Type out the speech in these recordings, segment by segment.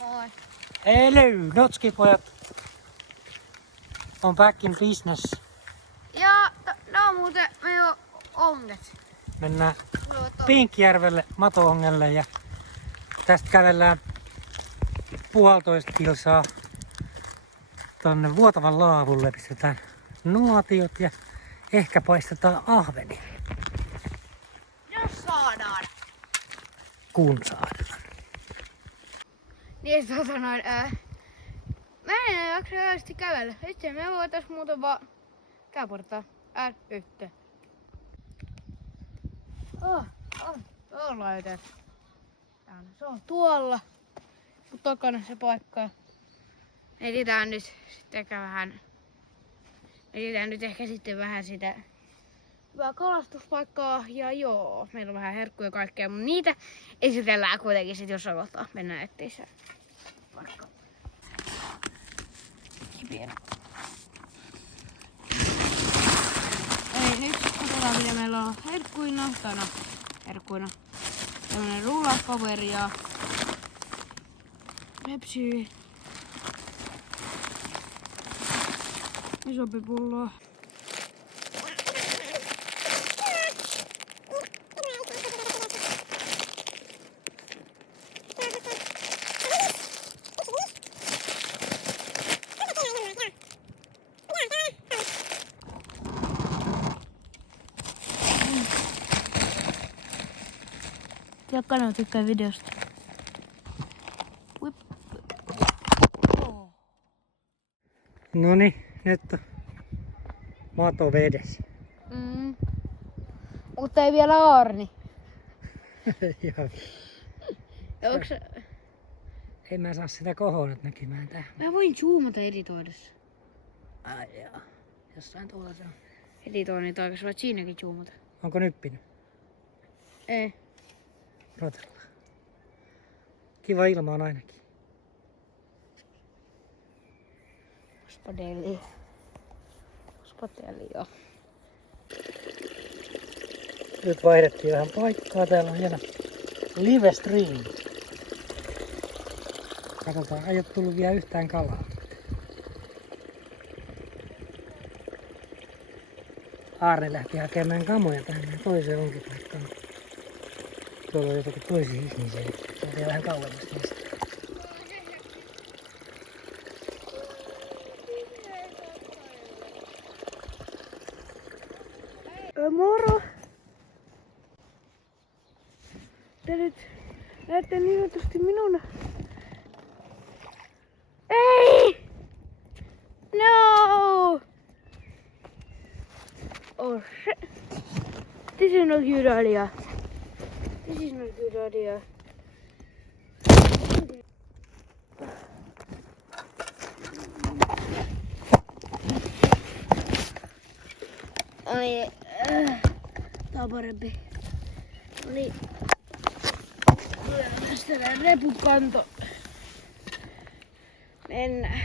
Moi. Hello, Notski-pojat on back in business. Ja no muuten me on onget. Mennään Pinkijärvelle Mato-ongelle ja tästä kävellään 1,5 kilsaa tonne Vuotavan laavulle. Pistetään nuotiot ja ehkä paistetaan ahveni. Jos saadaan. Kun saadaan. Niin mä en jaksa oikeasti kävellä. Itse me voitais muuten vaan käportaa. Yhteen. Tuolla joten. Se on tuolla. Mut takana se paikka. Etsitään nyt ehkä sitten vähän sitä hyvää kalastuspaikkaa. Ja joo, meillä on vähän herkkuja ja kaikkea, mutta niitä esitellään kuitenkin sit jossain kohtaa. Mennään ettei se paikka. Kipienä. Eli nyt katsotaan mitä meillä on herkkuina. Tämmönen rullauspaperi ja Pepsi. Isompi pullo. Ja kanava tykkää videosta. Noniin, nyt on mato vedessä. Mutta ei vielä aarni. Joo. En mä saa sitä kohonut näkymään tähän. Mä voin zoomata editoidessa. Ai joo. Jossain tuolla se on. Editoinnit oikeas voit siinäkin zoomata. Onko nyppinyt? Ei. Rotellaan. Kiva ilma on ainakin. Spadeli joo. Nyt vaihdettiin vähän paikkaa. Täällä on hieno live stream. Katsotaan, ei oo tullut vielä yhtään kalaa. Aarne lähti hakemaan kamoja tähän toiseen onkipaikkaan. Tuolla on jotakin toisia ihmisiä. Se on vielä vähän kauemmas niistä. Moro! Te nyt näette niin sanotusti minun. Ei! No! Oh shit! This is not good idea. This is not good idea. Ai, tää on parempi. Noniin. Tästä tää repukanto. Mennään.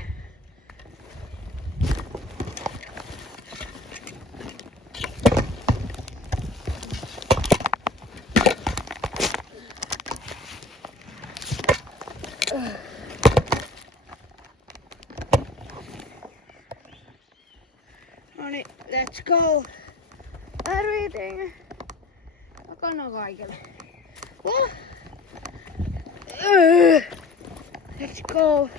Noniin, let's go. Everything. Takana kaikille. Let's go.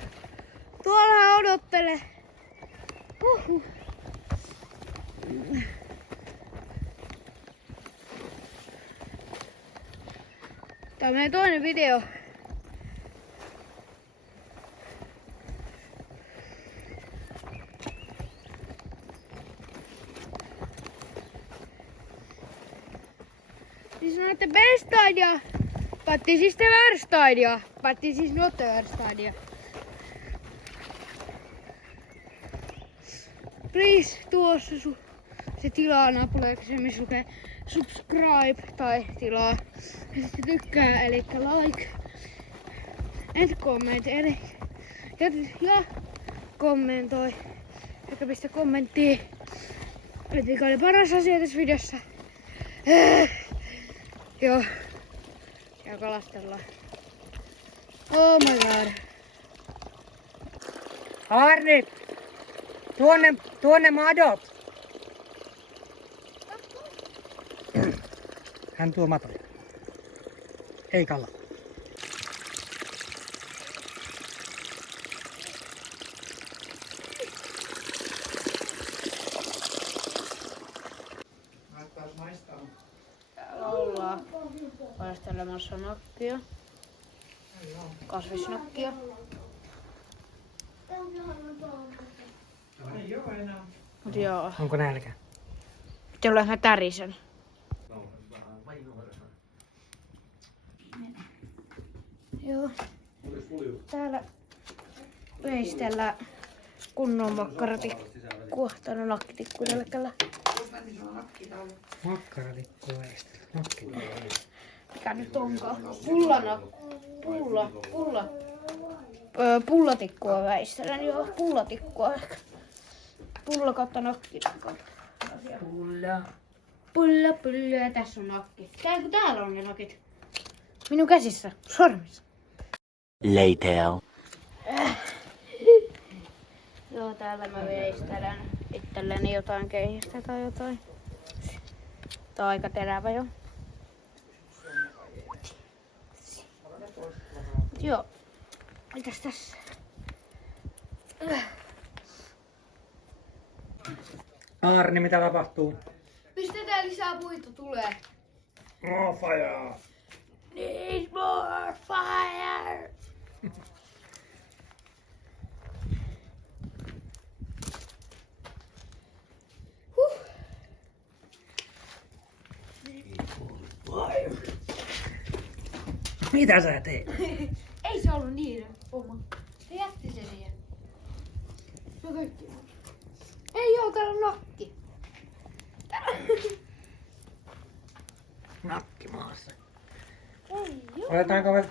Tuolla odottele. Tää on meidän toinen video. This is not the best idea, but this is the worst idea. But this is not the worst idea. Please, tuossa se tilaa napuleeksi, missä lukee subscribe tai tilaa. Ja sitten tykkää, eli like and comment. Eli ja kommentoi. Eikä pistä kommenttia. Mikä oli paras asia tässä videossa. Joo. Ja kalastellaan. Oh my god. Arni! Tuonne madot! Hän tuo matoja. Ei kala. Täällä ollaan paistelemassa nakkia. Kasvisnakkia. Mut joo. Onko nälkä? Jolloin mä tärisen. Joo. Täällä veistellään kunnon makkaratikkua. Täällä on nakkitikku tällä hetkellä. Makkaratikku veistellä. Mikä nyt onkaan? Pullatikkua väistelen, joo. Pullatikkua ehkä. Pulla kautta nakkitikku. Pulla ja tässä on nakki. Täällä on ne nakit. Minun käsissä, sormissa. Later. Joo, täällä mä veistelen itselleni jotain keihistä tai jotain. Tää on aika terävä jo. Joo. Mitäs tässä? Arni, mitä tapahtuu? Pistetään lisää puita tulee. More fire! Need more fire! Mitä sä teet? Ei se ollut niiden oma. Se jätti sen siihen. No kaikki. Ei joo, täällä on nakki. Nakki maassa. Ei joo. Oletaanko me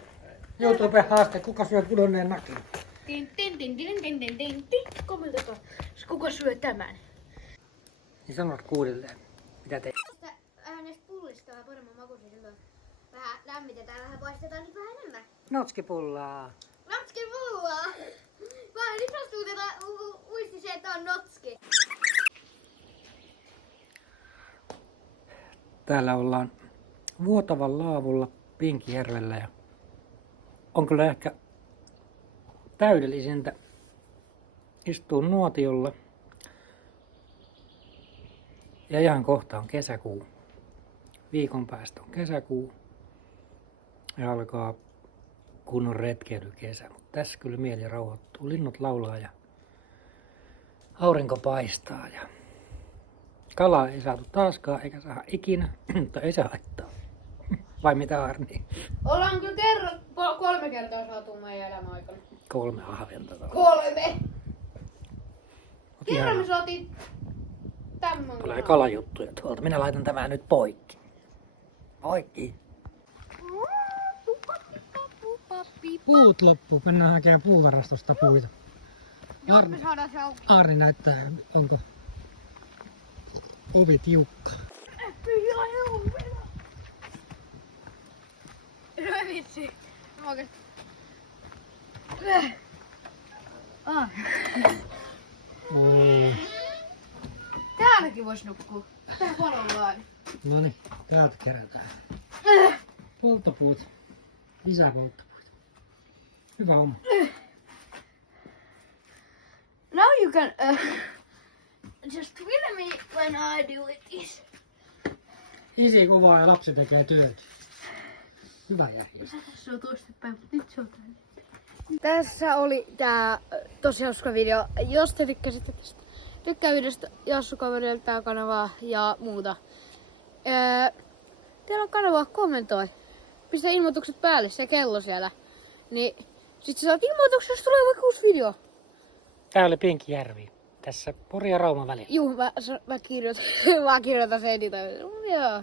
YouTuben haaste, kuka syö pudonneen nakin? Kommentoikaa, kuka syö tämän? Niin sanot kuudelleen, mitä teet. Näistä pullista on paremman makuisia, silloin vähän lämmitetään, vähän paistetaan nyt vähän enemmän. Notskipullaa. Notski pullaa! Vaan nyt vastuutetaan uisti se, että on notski. Täällä ollaan Vuotavan laavulla Pinkijärvellä ja on kyllä ehkä täydellisintä istua nuotiolla. Ja ihan kohta on kesäkuu. Viikon päästä on kesäkuu. Ja alkaa kunnon retkeilykesä. Mutta tässä kyllä mieli rauhoittuu. Linnut laulaa ja aurinko paistaa. Ja kalaa ei saatu taaskaan eikä saa ikinä. Mutta ei se haittaa. Vai mitä, Arni? Ollaan kyllä 3 kertaa saatu meidän elämän aikana. 3 ahventa. 3! Kerran me saatiin tämmönen. Tulee kalajuttuja tuolta. Minä laitan tämän nyt poikki. Poikki. Puut loppuu. Mennään hakemaan puuvarastosta puita. Jos me saadaan se auki. Arni näyttää, onko ovi tiukka. No vitsi. Mä oikeesti. Oo. Täälläkin vois nukkua. Tää palolla. Noniin, täältä kerätään. Polttopuut. Lisää polttopuita. Hyvä homma. Now you can just film me when I do it. Isi kuvaa ja lapsi tekee työt. Hyvä järjestys. Se on toistepäin, mutta nyt se on tänne. Tässä oli tää tosi hauska video. Jos te tykkäsitte tästä, tykkää videosta, jos kaverille tää kanavaa ja muuta. Teillä on kanavaa, kommentoi. Pistä ilmoitukset päälle, se kello siellä. Niin sit sä saat ilmoituksen, jos tulee vaikka uusi video. Tää oli Pinkijärvi. Tässä Pori ja Rauma välillä. Juu, mä kirjoitan sen editoin. Joo.